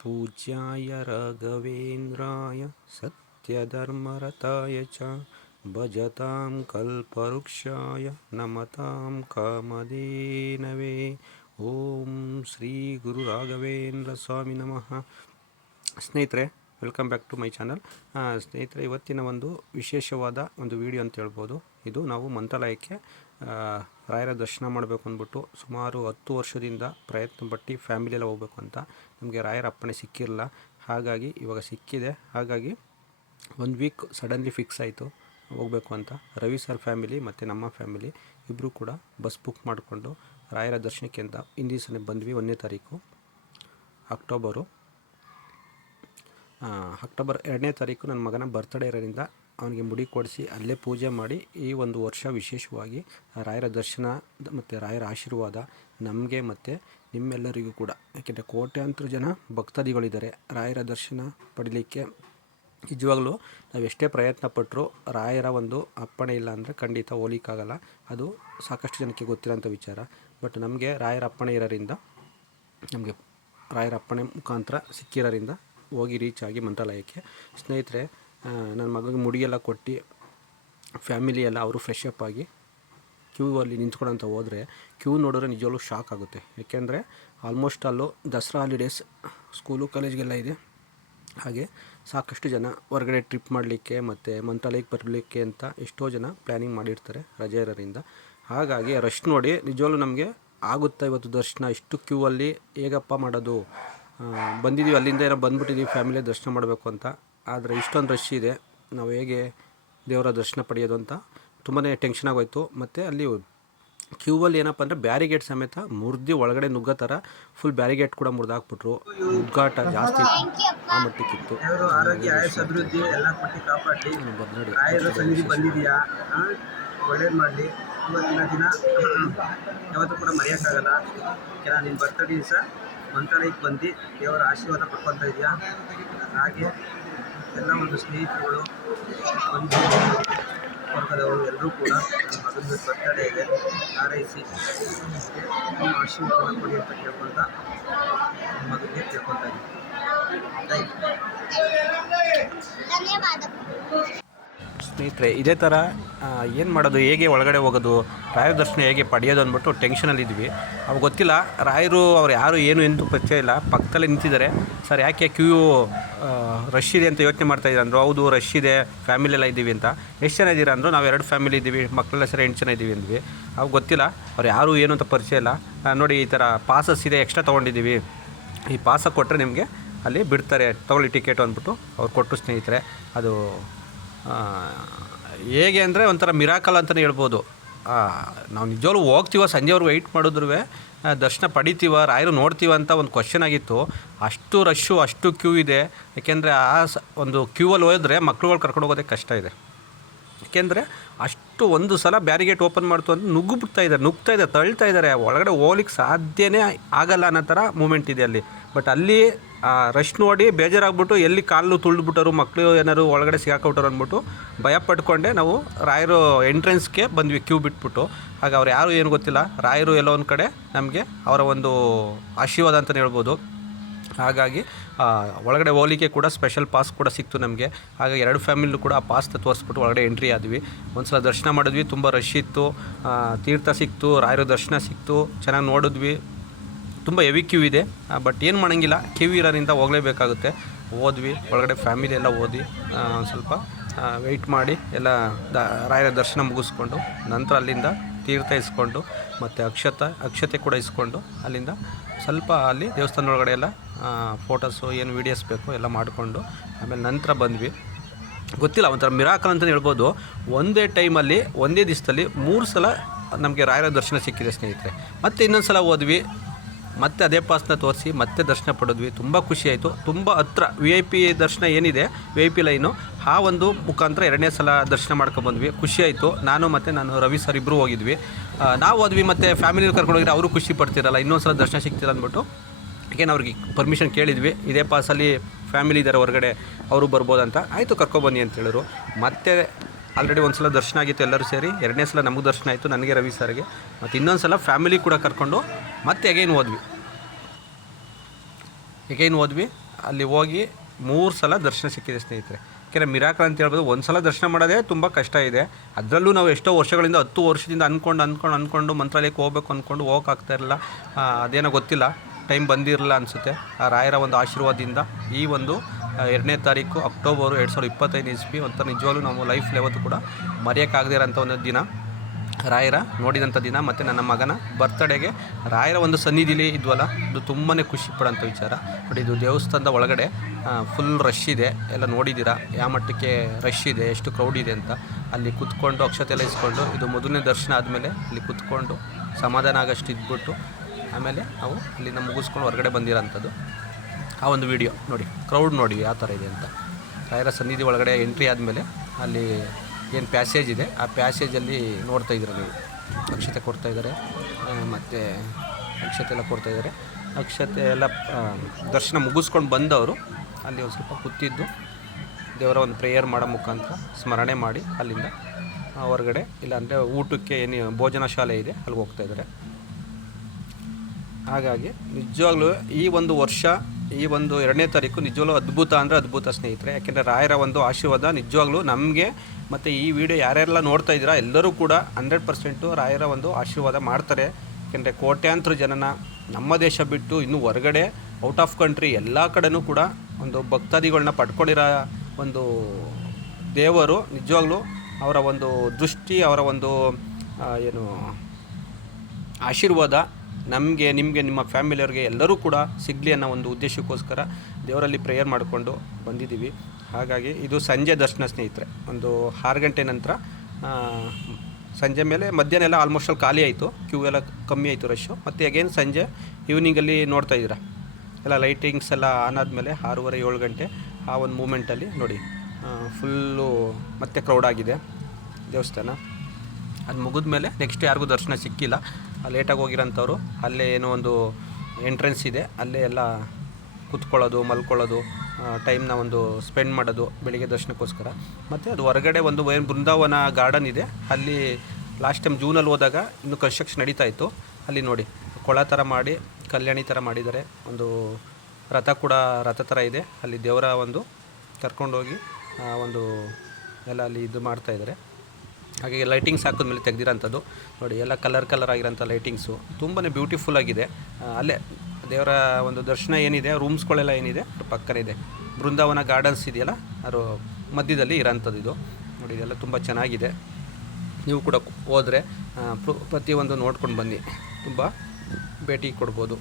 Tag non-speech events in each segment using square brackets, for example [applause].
पूज्याय राघवेन्द्राय सत्यधर्मरताय च भजतां कल्पवृक्षाय नमतां कामधेनवे ಓಂ ಶ್ರೀ ಗುರು ರಾಘವೇಂದ್ರ ಸ್ವಾಮಿ ನಮಃ ಸ್ನೇಹಿತರೆ welcome back to my channel ಸ್ನೇಹಿತರೆ ಇವತ್ತಿನ ಒಂದು ವಿಶೇಷವಾದ ಒಂದು ವಿಡಿಯೋ ಅಂತ ಹೇಳ್ಬೋದು ಇದು ನಾವು ಮಂತ್ರಾಲಯಕ್ಕೆ ರಾಯರ ದರ್ಶನ ಮಾಡಬೇಕು ಅಂದ್ಬಿಟ್ಟು ಸುಮಾರು ಹತ್ತು ವರ್ಷದಿಂದ ಪ್ರಯತ್ನ ಪಟ್ಟು ಫ್ಯಾಮಿಲಿ ಹೋಗಬೇಕು ಅಂತ ನಮಗೆ ರಾಯರ ಅಪ್ಪಣೆ ಸಿಕ್ಕಿರಲ್ಲ. ಹಾಗಾಗಿ ಇವಾಗ ಸಿಕ್ಕಿದೆ. ಹಾಗಾಗಿ ಒಂದು ವೀಕ್ ಸಡನ್ಲಿ ಫಿಕ್ಸ್ ಆಯಿತು. ಹೋಗಬೇಕು ಅಂತ. ರವಿ ಸರ್ ಫ್ಯಾಮಿಲಿ ಮತ್ತು ನಮ್ಮ ಫ್ಯಾಮಿಲಿ ಇಬ್ಬರು ಕೂಡ ಬಸ್ ಬುಕ್ ಮಾಡಿಕೊಂಡು ರಾಯರ ದರ್ಶನಕ್ಕೆ ಅಂತ ಹಿಂದಿನ ಸಲ ಬಂದ್ವಿ ಒಂದನೇ ತಾರೀಕು ಅಕ್ಟೋಬರು ಅಕ್ಟೋಬರ್ ಎರಡನೇ ತಾರೀಕು ನನ್ನ ಮಗನ ಬರ್ತ್ಡೇ ಇರೋದ್ರಿಂದ ಅವನಿಗೆ ಮುಡಿ ಕೊಡಿಸಿ ಅಲ್ಲೇ ಪೂಜೆ ಮಾಡಿ ಈ ಒಂದು ವರ್ಷ ವಿಶೇಷವಾಗಿ ರಾಯರ ದರ್ಶನ ಮತ್ತು ರಾಯರ ಆಶೀರ್ವಾದ ನಮಗೆ ಮತ್ತು ನಿಮ್ಮೆಲ್ಲರಿಗೂ ಕೂಡ. ಯಾಕೆಂದರೆ ಕೋಟ್ಯಾಂತರ ಜನ ಭಕ್ತಾದಿಗಳಿದ್ದಾರೆ. ರಾಯರ ದರ್ಶನ ಪಡೀಲಿಕ್ಕೆ ನಿಜವಾಗ್ಲೂ ನಾವು ಎಷ್ಟೇ ಪ್ರಯತ್ನ ಪಟ್ಟರು ರಾಯರ ಒಂದು ಅಪ್ಪಣೆ ಇಲ್ಲ ಅಂದರೆ ಖಂಡಿತ ಹೋಲಿಕ್ಕಾಗಲ್ಲ ಅದು ಸಾಕಷ್ಟು ಜನಕ್ಕೆ ಗೊತ್ತಿರೋಂಥ ವಿಚಾರ. ಬಟ್ ನಮಗೆ ರಾಯರ ಅಪ್ಪಣೆ ಇರೋದ್ರಿಂದ, ನಮಗೆ ರಾಯರ ಅಪ್ಪಣೆ ಮುಖಾಂತರ ಸಿಕ್ಕಿರೋದ್ರಿಂದ ಹೋಗಿ ರೀಚ್ ಆಗಿ ಮಂತ್ರಾಲಯಕ್ಕೆ. ಸ್ನೇಹಿತರೆ ನನ್ನ ಮಗನಿಗೆ ಮುಡಿಯೆಲ್ಲ ಕೊಟ್ಟು ಫ್ಯಾಮಿಲಿ ಎಲ್ಲ ಅವರು ಫ್ರೆಶ್ ಅಪ್ ಆಗಿ ಕ್ಯೂ ಅಲ್ಲಿ ನಿಂತ್ಕೊಳಂತ ಹೋದರೆ ಕ್ಯೂ ನೋಡಿದ್ರೆ ನಿಜವಾಗ್ಲೂ ಶಾಕ್ ಆಗುತ್ತೆ. ಏಕೆಂದರೆ ಆಲ್ಮೋಸ್ಟ್ ಅಲ್ಲೂ ದಸರಾ ಹಾಲಿಡೇಸ್ ಸ್ಕೂಲು ಕಾಲೇಜ್ಗೆಲ್ಲ ಇದೆ. ಹಾಗೆ ಸಾಕಷ್ಟು ಜನ ಹೊರಗಡೆ ಟ್ರಿಪ್ ಮಾಡಲಿಕ್ಕೆ ಮತ್ತು ಮಂತ್ರಾಲಯಕ್ಕೆ ಬರಲಿಕ್ಕೆ ಅಂತ ಎಷ್ಟೋ ಜನ ಪ್ಲ್ಯಾನಿಂಗ್ ಮಾಡಿರ್ತಾರೆ ರಜೆ ಇರೋದ್ರಿಂದ. ಹಾಗಾಗಿ ರಶ್ ನೋಡಿ ನಿಜವಾಗ್ಲೂ ನಮಗೆ ಆಗುತ್ತಾ ಇವತ್ತು ದರ್ಶನ? ಇಷ್ಟು ಕ್ಯೂ ಅಲ್ಲಿ ಹೇಗಪ್ಪ ಮಾಡೋದು? ಬಂದಿದ್ದೀವಿ ಅಲ್ಲಿಂದ ಏನೋ ಬಂದ್ಬಿಟ್ಟಿದ್ದೀವಿ ಫ್ಯಾಮಿಲಿ ದರ್ಶನ ಮಾಡಬೇಕು ಅಂತ. ಆದರೆ ಇಷ್ಟೊಂದು ರಶ್ ಇದೆ. ನಾವು ಹೇಗೆ ದೇವರ ದರ್ಶನ ಪಡೆಯೋದು ಅಂತ ತುಂಬಾ ಟೆನ್ಷನ್ ಆಗೋಯ್ತು. ಮತ್ತು ಅಲ್ಲಿ ಕ್ಯೂವಲ್ಲಿ ಏನಪ್ಪ ಅಂದರೆ ಬ್ಯಾರಿಗೇಟ್ ಸಮೇತ ಮುರಿದು ಒಳಗಡೆ ನುಗ್ಗೋ ಥರ ಫುಲ್ ಬ್ಯಾರಿಗೇಟ್ ಕೂಡ ಮುರಿದಾಕ್ಬಿಟ್ರು ಉದ್ಘಾಟ ಜಾಸ್ತಿ ಆ ಮಟ್ಟಕ್ಕಿತ್ತು ಅಭಿವೃದ್ಧಿ ಎಲ್ಲ ಕೊಟ್ಟು ಕಾಪಾಡಲಿ ಬಂದಿದೆಯಾ? ಒಳ್ಳೇದು ಮಾಡಲಿ. ಇವತ್ತಿನ ದಿನ [clears throat] ಯಾವತ್ತೂ ಕೂಡ ಮರೆಯೋಕ್ಕಾಗಲ್ಲ. ಕೆಲ ನಿನ್ನ ಬರ್ತಡೇ ದಿವಸ ಮಂತ್ರಾಲಯಕ್ಕೆ ಬಂದು. ದೇವರ ಆಶೀರ್ವಾದ ಪಡ್ಕೊತಾ ಇದೆಯಾ? ಹಾಗೆ. ಎಲ್ಲ ಒಂದು ಸ್ನೇಹಿತರುಗಳು ವರ್ಗದವರು ಎಲ್ಲರೂ ಕೂಡ ನನ್ನ ಮಗನ ಇದೆ. ಹಾರೈಸಿ ಆಶೀರ್ವಾದ ಕೊಡಿ ಅಂತ ಕೇಳ್ಕೊಳ್ತಾ ನನ್ನ ಮಗನಿಗೆ ಕೇಳ್ಕೊಳ್ತಾ ಇದ್ದೀನಿ. ಯು ಸ್ನೇಹಿತರೆ, ಇದೇ ಥರ ಏನು ಮಾಡೋದು, ಹೇಗೆ ಒಳಗಡೆ ಹೋಗೋದು ರಾಯರ ದರ್ಶನ ಹೇಗೆ ಪಡೆಯೋದು ಅಂದ್ಬಿಟ್ಟು ಟೆನ್ಷನಲ್ಲಿದ್ವಿ ಅವಾಗ ಗೊತ್ತಿಲ್ಲ, ರಾಯರು ಅವ್ರು ಯಾರು ಏನು ಎಂದು ಪರಿಚಯ ಇಲ್ಲ. ಪಕ್ಕದಲ್ಲೇ ನಿಂತಿದ್ದಾರೆ. ಸರ್, ಯಾಕೆ ಕ್ಯೂ ರಶ್ ಇದೆ ಅಂತ ಯೋಚನೆ ಮಾಡ್ತಾ ಅಂದರು, ಹೌದು ರಶ್ ಇದೆ ಫ್ಯಾಮಿಲಿ ಎಲ್ಲ ಇದ್ದೀವಿ ಅಂತ. ಎಷ್ಟು ಜನ ಇದ್ದೀರಾ ಅಂದರು, ನಾವು ಎರಡು ಫ್ಯಾಮಿಲಿ ಇದ್ದೀವಿ ಮಕ್ಕಳೆಲ್ಲ ಸರಿ ಎಂಟು ಜನ ಇದ್ದೀವಿ ಅಂದ್ವಿ. ಅವಾಗ ಗೊತ್ತಿಲ್ಲ, ಅವ್ರು ಯಾರು ಏನು ಅಂತ ಪರಿಚಯ ಇಲ್ಲ. ನೋಡಿ, ಈ ಥರ ಪಾಸಸ್ ಇದೆ ಎಕ್ಸ್ಟ್ರಾ ತೊಗೊಂಡಿದ್ದೀವಿ. ಈ ಪಾಸ ಕೊಟ್ಟರೆ ನಿಮಗೆ ಅಲ್ಲಿ ಬಿಡ್ತಾರೆ, ತಗೊಳ್ಳಿ ಟಿಕೆಟು ಅಂದ್ಬಿಟ್ಟು ಅವ್ರು ಕೊಟ್ಟರು ಸ್ನೇಹಿತರೆ. ಅದು ಹೇಗೆ ಅಂದರೆ ಒಂಥರ ಮಿರಾಕಲ್ ಅಂತಲೇ ಹೇಳ್ಬೋದು. ನಾವು ನಿಜವಾಗ್ಲೂ ಹೋಗ್ತೀವ, ಸಂಜೆವರೆಗೂ ವೆಯ್ಟ್ ಮಾಡಿದ್ರು ದರ್ಶನ ಪಡಿತೀವ, ರಾಯರು ನೋಡ್ತೀವ ಅಂತ ಒಂದು ಕ್ವಶನ್ ಆಗಿತ್ತು. ಅಷ್ಟು ರಶ್ಶು ಅಷ್ಟು ಕ್ಯೂ ಇದೆ. ಯಾಕೆಂದರೆ ಆ ಸ, ಒಂದು ಕ್ಯೂವಲ್ಲಿ ಹೋದರೆ ಮಕ್ಳುಗಳು ಕರ್ಕೊಂಡು ಹೋಗೋದೇ ಕಷ್ಟ ಇದೆ. ಯಾಕೆಂದರೆ ಅಷ್ಟು ಒಂದು ಸಲ ಬ್ಯಾರಿಗೇಟ್ ಓಪನ್ ಮಾಡ್ತು ಅಂತ ನುಗ್ಗು ಬಿಡ್ತಾ ಇದ್ದಾರೆ ನುಗ್ತಾ ಇದ್ದಾರೆ ತಳ್ತಾ ಇದ್ದಾರೆ. ಒಳಗಡೆ ಹೋಗ್ಲಿಕ್ಕೆ ಸಾಧ್ಯನೇ ಆಗಲ್ಲ ಅನ್ನೋ ಥರ ಮೂಮೆಂಟ್ ಇದೆ ಅಲ್ಲಿ. ಬಟ್ ಅಲ್ಲಿ ರಶ್ ನೋಡಿ ಬೇಜಾರಾಗ್ಬಿಟ್ಟು ಎಲ್ಲಿ ಕಾಲು ತುಳಿದ್ಬಿಟ್ಟರು ಮಕ್ಕಳು ಏನಾರು ಒಳಗಡೆ ಸಿಗಾಕೊಬಿಟ್ಟರು ಅಂದ್ಬಿಟ್ಟು ಭಯ ಪಟ್ಕೊಂಡೆ ನಾವು ರಾಯರು ಎಂಟ್ರೆನ್ಸ್ಗೆ ಬಂದ್ವಿ ಕ್ಯೂ ಬಿಟ್ಬಿಟ್ಟು. ಆಗ ಅವ್ರು ಯಾರು ಏನು ಗೊತ್ತಿಲ್ಲ, ರಾಯರು ಎಲ್ಲೋ ಒಂದು ಕಡೆ ನಮಗೆ ಅವರ ಒಂದು ಆಶೀರ್ವಾದ ಅಂತಲೇ ಹೇಳ್ಬೋದು. ಹಾಗಾಗಿ ಒಳಗಡೆ ಹೋಲಿಕೆ ಕೂಡ ಸ್ಪೆಷಲ್ ಪಾಸ್ ಕೂಡ ಸಿಕ್ತು ನಮಗೆ. ಆಗ ಎರಡು ಫ್ಯಾಮಿಲಿ ಕೂಡ ಆ ಪಾಸ್ ತೋರಿಸ್ಬಿಟ್ಟು ಒಳಗಡೆ ಎಂಟ್ರಿ ಆದ್ವಿ. ಒಂದು ಸಲ ದರ್ಶನ ಮಾಡಿದ್ವಿ, ತುಂಬ ರಶ್ ಇತ್ತು. ತೀರ್ಥ ಸಿಕ್ತು, ರಾಯರ ದರ್ಶನ ಸಿಕ್ತು, ಚೆನ್ನಾಗಿ ನೋಡಿದ್ವಿ. ತುಂಬ ಹೆವಿ ಕ್ಯೂ ಇದೆ. ಬಟ್ ಏನು ಮಾಡೋಂಗಿಲ್ಲ ಕ್ಯೂ ಇರೋದ್ರಿಂದ ಹೋಗಲೇಬೇಕಾಗುತ್ತೆ. ಹೋದ್ವಿ ಒಳಗಡೆ ಫ್ಯಾಮಿಲಿ ಎಲ್ಲ ಓದಿ ಸ್ವಲ್ಪ ವೆಯ್ಟ್ ಮಾಡಿ, ಎಲ್ಲ ದ, ರಾಯರ ದರ್ಶನ ಮುಗಿಸ್ಕೊಂಡು, ನಂತರ ಅಲ್ಲಿಂದ ತೀರ್ಥ ಇಸ್ಕೊಂಡು, ಮತ್ತು ಅಕ್ಷತ, ಅಕ್ಷತೆ ಕೂಡ ಇಸ್ಕೊಂಡು, ಅಲ್ಲಿಂದ ಸ್ವಲ್ಪ ಅಲ್ಲಿ ದೇವಸ್ಥಾನದೊಳಗಡೆ ಎಲ್ಲ ಫೋಟೋಸು ಏನು ವೀಡಿಯೋಸ್ ಬೇಕು ಎಲ್ಲ ಮಾಡಿಕೊಂಡು, ಆಮೇಲೆ ನಂತರ ಬಂದ್ವಿ. ಗೊತ್ತಿಲ್ಲ, ಒಂಥರ ಮಿರಾಕಲ್ ಅಂತಲೇ ಹೇಳ್ಬೋದು. ಒಂದೇ ಟೈಮಲ್ಲಿ ಒಂದೇ ದಿವಸದಲ್ಲಿ ಮೂರು ಸಲ ನಮಗೆ ರಾಯರ ದರ್ಶನ ಸಿಕ್ಕಿದೆ ಸ್ನೇಹಿತರೆ. ಮತ್ತು ಇನ್ನೊಂದು ಸಲ ಹೋದ್ವಿ ಮತ್ತೆ ಅದೇ ಪಾಸ್ನ ತೋರಿಸಿ, ಮತ್ತೆ ದರ್ಶನ ಪಡೆದ್ವಿ. ತುಂಬ ಖುಷಿಯಾಯಿತು ತುಂಬ ಹತ್ರ ವಿ ಐ ಪಿ ದರ್ಶನ ಏನಿದೆ ವಿ ಐ ಪಿ ಲೈನು, ಆ ಒಂದು ಮುಖಾಂತರ ಎರಡನೇ ಸಲ ದರ್ಶನ ಮಾಡ್ಕೊಂಡ್ಬಂದ್ವಿ ಖುಷಿಯಾಯಿತು ನಾನು ಮತ್ತು ನಾನು ರವಿ ಸರ್ ಇಬ್ಬರು ಹೋಗಿದ್ವಿ. ನಾವು ಹೋದ್ವಿ ಮತ್ತು ಫ್ಯಾಮಿಲಿ ಕರ್ಕೊಂಡು ಹೋಗಿದ್ರೆ ಅವರು ಖುಷಿ ಪಡ್ತಿರಲ್ಲ ಇನ್ನೊಂದು ಸಲ ದರ್ಶನ ಸಿಗ್ತಿರ ಅಂದ್ಬಿಟ್ಟು. ಏಕೆಂದ್ರೆ ಅವ್ರಿಗೆ ಪರ್ಮಿಷನ್ ಕೇಳಿದ್ವಿ. ಇದೇ ಪಾಸಲ್ಲಿ ಫ್ಯಾಮಿಲಿ ಇದ್ದಾರೆ ಹೊರಗಡೆ, ಅವರು ಬರ್ಬೋದಂತ. ಆಯಿತು ಕರ್ಕೊಬನ್ನಿ ಅಂತ ಹೇಳಿದ್ರು. ಮತ್ತೆ ಆಲ್ರೆಡಿ ಒಂದು ಸಲ ದರ್ಶನ ಆಗಿತ್ತು ಎಲ್ಲರೂ ಸೇರಿ, ಎರಡನೇ ಸಲ ನಮಗೂ ದರ್ಶನ ಆಯಿತು, ನನಗೆ ರವಿ ಸರ್ಗೆ. ಮತ್ತು ಇನ್ನೊಂದು ಸಲ ಫ್ಯಾಮಿಲಿ ಕೂಡ ಕರ್ಕೊಂಡು ಮತ್ತೆ ಅಗೈನ್ ಹೋದ್ವಿ. ಎಗೈನ್ ಹೋದ್ವಿ. ಅಲ್ಲಿ ಹೋಗಿ ಮೂರು ಸಲ ದರ್ಶನ ಸಿಕ್ಕಿದೆ ಸ್ನೇಹಿತರೆ. ಯಾಕೆಂದರೆ ಮಿರಾಕಲ್ ಅಂತ ಹೇಳ್ಬೋದು ಒಂದು ಸಲ ದರ್ಶನ ಮಾಡೋದೇ ತುಂಬ ಕಷ್ಟ ಇದೆ. ಅದರಲ್ಲೂ ನಾವು ಎಷ್ಟೋ ವರ್ಷಗಳಿಂದ, ಹತ್ತು ವರ್ಷದಿಂದ ಅಂದ್ಕೊಂಡು ಅಂದ್ಕೊಂಡು ಅಂದ್ಕೊಂಡು ಮಂತ್ರಾಲಯಕ್ಕೆ ಹೋಗ್ಬೇಕು ಅಂದ್ಕೊಂಡು ಹೋಗೋಕ್ಕಾಗ್ತಾ ಇರಲಿಲ್ಲ. ಅದೇನೋ ಗೊತ್ತಿಲ್ಲ. ಟೈಮ್ ಬಂದಿರಲಿಲ್ಲ ಅನಿಸುತ್ತೆ. ಆ ರಾಯರ ಒಂದು ಆಶೀರ್ವಾದದಿಂದ ಈ ಒಂದು ಎರಡನೇ ತಾರೀಕು ಅಕ್ಟೋಬರು ಎರಡು ಸಾವಿರದ ಇಪ್ಪತ್ತೈದು ಇಸ್ವಿ. ಒಂಥರ ನಿಜವಾಗ್ಲೂ ನಾವು ಲೈಫ್ ಯಾವತ್ತೂ ಕೂಡ ಮರೆಯೋಕ್ಕಾಗದೇ ಇರೋಂಥ ಒಂದು ದಿನ. ರಾಯರ ನೋಡಿದಂಥ ದಿನ ಮತ್ತು ನನ್ನ ಮಗನ ಬರ್ತ್ಡೇಗೆ ರಾಯರ ಒಂದು ಸನ್ನಿಧಿಲಿ ಇದ್ವಲ್ಲ. ಇದು ತುಂಬಾ ಖುಷಿ ಪಡೋಂಥ ವಿಚಾರ. ಬಟ್ ಇದು ದೇವಸ್ಥಾನದ ಒಳಗಡೆ ಫುಲ್ ರಶ್ ಇದೆ. ಎಲ್ಲ ನೋಡಿದ್ದೀರಾ? ಯಾವ ಮಟ್ಟಕ್ಕೆ ರಶ್ ಇದೆ? ಎಷ್ಟು ಕ್ರೌಡ್ ಇದೆ ಅಂತ. ಅಲ್ಲಿ ಕುತ್ಕೊಂಡು ಅಕ್ಷತೆ ಎಲ್ಲ ಇಸ್ಕೊಂಡು ಇದು ಮೊದಲನೇ ದರ್ಶನ ಆದಮೇಲೆ ಅಲ್ಲಿ ಕುತ್ಕೊಂಡು ಸಮಾಧಾನ ಆಗೋಷ್ಟು ಇದ್ಬಿಟ್ಟು ಆಮೇಲೆ ನಾವು ಅಲ್ಲಿಂದ ಮುಗಿಸ್ಕೊಂಡು ಹೊರಗಡೆ ಬಂದಿರೋಂಥದ್ದು. ಆ ಒಂದು ವಿಡಿಯೋ ನೋಡಿ ಕ್ರೌಡ್ ನೋಡಿ ಯಾವ ಥರ ಇದೆ ಅಂತ. ರಾಯರ ಸನ್ನಿಧಿ ಒಳಗಡೆ ಎಂಟ್ರಿ ಆದಮೇಲೆ ಅಲ್ಲಿ ಏನು ಪ್ಯಾಸೇಜ್ ಇದೆ, ಆ ಪ್ಯಾಸೇಜಲ್ಲಿ ನೋಡ್ತಾ ಇದ್ದೀರ ನೀವು. ಅಕ್ಷತೆ ಕೊಡ್ತಾ ಇದ್ದಾರೆ ಮತ್ತು ಅಕ್ಷತೆ ಎಲ್ಲ ಕೊಡ್ತಾ ಇದ್ದಾರೆ. ಅಕ್ಷತೆ ಎಲ್ಲ ದರ್ಶನ ಮುಗಿಸ್ಕೊಂಡು ಬಂದವರು ಅಲ್ಲಿ ಒಂದು ಸ್ವಲ್ಪ ಕೂತಿದ್ದು, ದೇವರ ಒಂದು ಪ್ರೇಯರ್ ಮಾಡೋ ಮುಖಾಂತರ ಸ್ಮರಣೆ ಮಾಡಿ ಅಲ್ಲಿಂದ ಹೊರಗಡೆ, ಇಲ್ಲಾಂದರೆ ಊಟಕ್ಕೆ ಏನು ಭೋಜನ ಶಾಲೆ ಇದೆ ಅಲ್ಲಿಗೆ ಹೋಗ್ತಾ ಇದ್ದಾರೆ. ಹಾಗಾಗಿ ನಿಜವಾಗ್ಲೂ ಈ ಒಂದು ವರ್ಷ ಈ ಒಂದು ಎರಡನೇ ತಾರೀಕು ನಿಜವಾಗ್ಲೂ ಅದ್ಭುತ ಅಂದರೆ ಅದ್ಭುತ ಸ್ನೇಹಿತರೆ. ಯಾಕೆಂದರೆ ರಾಯರ ಒಂದು ಆಶೀರ್ವಾದ ನಿಜವಾಗ್ಲೂ ನಮಗೆ, ಮತ್ತು ಈ ವಿಡಿಯೋ ಯಾರ್ಯಾರೆಲ್ಲ ನೋಡ್ತಾ ಇದ್ದೀರಾ, ಎಲ್ಲರೂ ಕೂಡ ಹಂಡ್ರೆಡ್ ಪರ್ಸೆಂಟು ರಾಯರ ಒಂದು ಆಶೀರ್ವಾದ ಮಾಡ್ತಾರೆ. ಯಾಕೆಂದರೆ ಕೋಟ್ಯಾಂತರ ಜನನ ನಮ್ಮ ದೇಶ ಬಿಟ್ಟು ಇನ್ನೂ ಹೊರಗಡೆ ಔಟ್ ಆಫ್ ಕಂಟ್ರಿ ಎಲ್ಲ ಕಡೆನೂ ಕೂಡ ಒಂದು ಭಕ್ತಾದಿಗಳನ್ನ ಪಡ್ಕೊಂಡಿರೋ ಒಂದು ದೇವರು ನಿಜವಾಗ್ಲೂ ಅವರ ಒಂದು ದೃಷ್ಟಿ, ಅವರ ಒಂದು ಏನು, ಆಶೀರ್ವಾದ ನಮಗೆ, ನಿಮಗೆ, ನಿಮ್ಮ ಫ್ಯಾಮಿಲಿಯವ್ರಿಗೆ ಎಲ್ಲರೂ ಕೂಡ ಸಿಗಲಿ ಅನ್ನೋ ಒಂದು ಉದ್ದೇಶಕ್ಕೋಸ್ಕರ ದೇವರಲ್ಲಿ ಪ್ರೇಯರ್ ಮಾಡಿಕೊಂಡು ಬಂದಿದ್ದೀವಿ. ಹಾಗಾಗಿ ಇದು ಸಂಜೆ ದರ್ಶನ ಸ್ನೇಹಿತರೆ, ಒಂದು ಆರು ಗಂಟೆ ನಂತರ ಸಂಜೆ ಮೇಲೆ ಮಧ್ಯಾಹ್ನ ಎಲ್ಲ ಆಲ್ಮೋಸ್ಟ್ ಅಲ್ಲಿ ಖಾಲಿ ಆಯಿತು ಕ್ಯೂ ಎಲ್ಲ ಕಮ್ಮಿ ಆಯಿತು ರಶ್ಶು ಮತ್ತು ಅಗೇನ್ ಸಂಜೆ ಈವ್ನಿಂಗಲ್ಲಿ ನೋಡ್ತಾ ಇದ್ದೀರಾ? ಎಲ್ಲ ಲೈಟಿಂಗ್ಸ್ ಎಲ್ಲ ಆನ್ ಆದಮೇಲೆ ಆರೂವರೆ, ಏಳು ಗಂಟೆ ಆ ಒಂದು ಮೂಮೆಂಟಲ್ಲಿ ನೋಡಿ ಫುಲ್ಲು ಮತ್ತೆ ಕ್ರೌಡ್ ಆಗಿದೆ ದೇವಸ್ಥಾನ. ಅದು ಮುಗಿದ ಮೇಲೆ ನೆಕ್ಸ್ಟ್ ಯಾರಿಗೂ ದರ್ಶನ ಸಿಕ್ಕಿಲ್ಲ. ಲೇಟಾಗಿ ಹೋಗಿರೋಂಥವ್ರು, ಅಲ್ಲೇ ಏನೋ ಒಂದು ಎಂಟ್ರೆನ್ಸ್ ಇದೆ, ಅಲ್ಲೇ ಎಲ್ಲ ಕೂತ್ಕೊಳ್ಳೋದು, ಮಲ್ಕೊಳ್ಳೋದು ಟೈಮ್ನ ಒಂದು ಸ್ಪೆಂಡ್ ಮಾಡೋದು ಬೆಳಿಗ್ಗೆ ದರ್ಶನಕ್ಕೋಸ್ಕರ. ಮತ್ತು ಅದು ಹೊರಗಡೆ ಒಂದು ವೈನ್ ಬೃಂದಾವನ ಗಾರ್ಡನ್ ಇದೆ. ಅಲ್ಲಿ ಲಾಸ್ಟ್ ಟೈಮ್ ಜೂನಲ್ಲಿ ಹೋದಾಗ ಇನ್ನು ಕನ್ಸ್ಟ್ರಕ್ಷನ್ ನಡೀತಾ ಇತ್ತು. ಅಲ್ಲಿ ನೋಡಿ, ಕೊಳ ಥರ ಮಾಡಿ, ಕಲ್ಯಾಣಿ ಥರ ಮಾಡಿದ್ದಾರೆ. ಒಂದು ರಥ ಕೂಡ, ರಥ ಥರ ಇದೆ. ಅಲ್ಲಿ ದೇವರ ಒಂದು ಕರ್ಕೊಂಡೋಗಿ ಒಂದು ಎಲ್ಲ ಅಲ್ಲಿ ಇದು ಮಾಡ್ತಾ ಇದ್ದಾರೆ. ಹಾಗೆ ಲೈಟಿಂಗ್ಸ್ ಹಾಕಿದ್ಮೇಲೆ ತೆಗೆದಿರೋಂಥದ್ದು. ನೋಡಿ, ಎಲ್ಲ ಕಲರ್ ಕಲರ್ ಆಗಿರೋಂಥ ಲೈಟಿಂಗ್ಸು ತುಂಬಾ ಬ್ಯೂಟಿಫುಲ್ ಆಗಿದೆ. ಅಲ್ಲೇ ದೇವರ ಒಂದು ದರ್ಶನ ಏನಿದೆ ರೂಮ್ಸ್ಗಳೆಲ್ಲ ಏನಿದೆ ಪಕ್ಕನೇ ಇದೆ. ಬೃಂದಾವನ ಗಾರ್ಡನ್ಸ್ ಇದೆಯಲ್ಲ, ಅದು ಮಧ್ಯದಲ್ಲಿ ಇರೋಂಥದ್ದು ಇದು. ನೋಡಿ, ಇದೆಲ್ಲ ತುಂಬ ಚೆನ್ನಾಗಿದೆ. ನೀವು ಕೂಡ ಹೋದರೆ ಪ್ರತಿಯೊಂದು ನೋಡ್ಕೊಂಡು ಬನ್ನಿ. ತುಂಬ ಭೇಟಿ ಕೊಡ್ಬೋದು.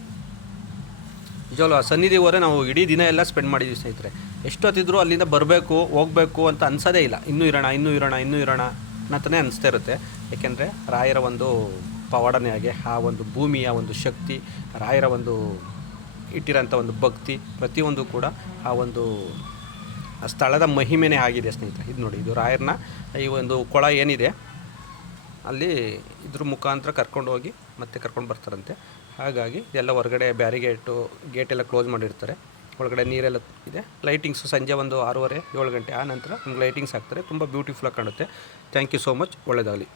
ನಿಜವಲ್ಲ ಸನ್ನಿಧಿ ಹೋದರೆ ನಾವು ಇಡೀ ದಿನ ಎಲ್ಲ ಸ್ಪೆಂಡ್ ಮಾಡಿದ್ದೀವಿ ಸ್ನೇಹಿತರೆ. ಎಷ್ಟೊತ್ತಿದ್ರು ಅಲ್ಲಿಂದ ಬರಬೇಕು, ಹೋಗಬೇಕು ಅಂತ ಅನ್ಸೋದೇ ಇಲ್ಲ. ಇನ್ನೂ ಇರೋಣ ಇನ್ನೂ ಇರೋಣ ಇನ್ನೂ ಇರೋಣ. ಅನ್ನತನೇ ಅನಿಸ್ತಾ ಇರುತ್ತೆ ಏಕೆಂದರೆ ರಾಯರ ಒಂದು ಪವಾಡನೆ ಹಾಗೆ ಆ ಒಂದು ಭೂಮಿಯ ಒಂದು ಶಕ್ತಿ, ರಾಯರ ಒಂದು ಇಟ್ಟಿರೋಂಥ ಒಂದು ಭಕ್ತಿ, ಪ್ರತಿಯೊಂದು ಕೂಡ ಆ ಒಂದು ಸ್ಥಳದ ಮಹಿಮೆನೇ ಆಗಿದೆ ಸ್ನೇಹಿತರೆ. ಇದು ನೋಡಿ, ಇದು ರಾಯರನ್ನ ಈ ಒಂದು ಕೊಳ ಏನಿದೆ, ಅಲ್ಲಿ ಇದ್ರ ಮುಖಾಂತರ ಕರ್ಕೊಂಡು ಹೋಗಿ ಮತ್ತೆ ಕರ್ಕೊಂಡು ಬರ್ತಾರಂತೆ. ಹಾಗಾಗಿ ಎಲ್ಲ ಹೊರಗಡೆ ಬ್ಯಾರಿಗೇಟು, ಗೇಟೆಲ್ಲ ಕ್ಲೋಸ್ ಮಾಡಿರ್ತಾರೆ. ಒಳಗಡೆ ನೀರೆಲ್ಲ ಇದೆ. ಲೈಟಿಂಗ್ಸ್ ಸಂಜೆ ಒಂದು ಆರೂವರೆ ಏಳು ಗಂಟೆ ಆ ನಂತರ ನಮ್ಗೆ ಲೈಟಿಂಗ್ಸ್ ಹಾಕ್ತಾರೆ ತುಂಬ ಬ್ಯೂಟಿಫುಲ್ಲಾಗಿ ಕಾಣುತ್ತೆ. ಥ್ಯಾಂಕ್ ಯು ಸೋ ಮಚ್ ಒಳ್ಳೆಯದಾಗಲಿ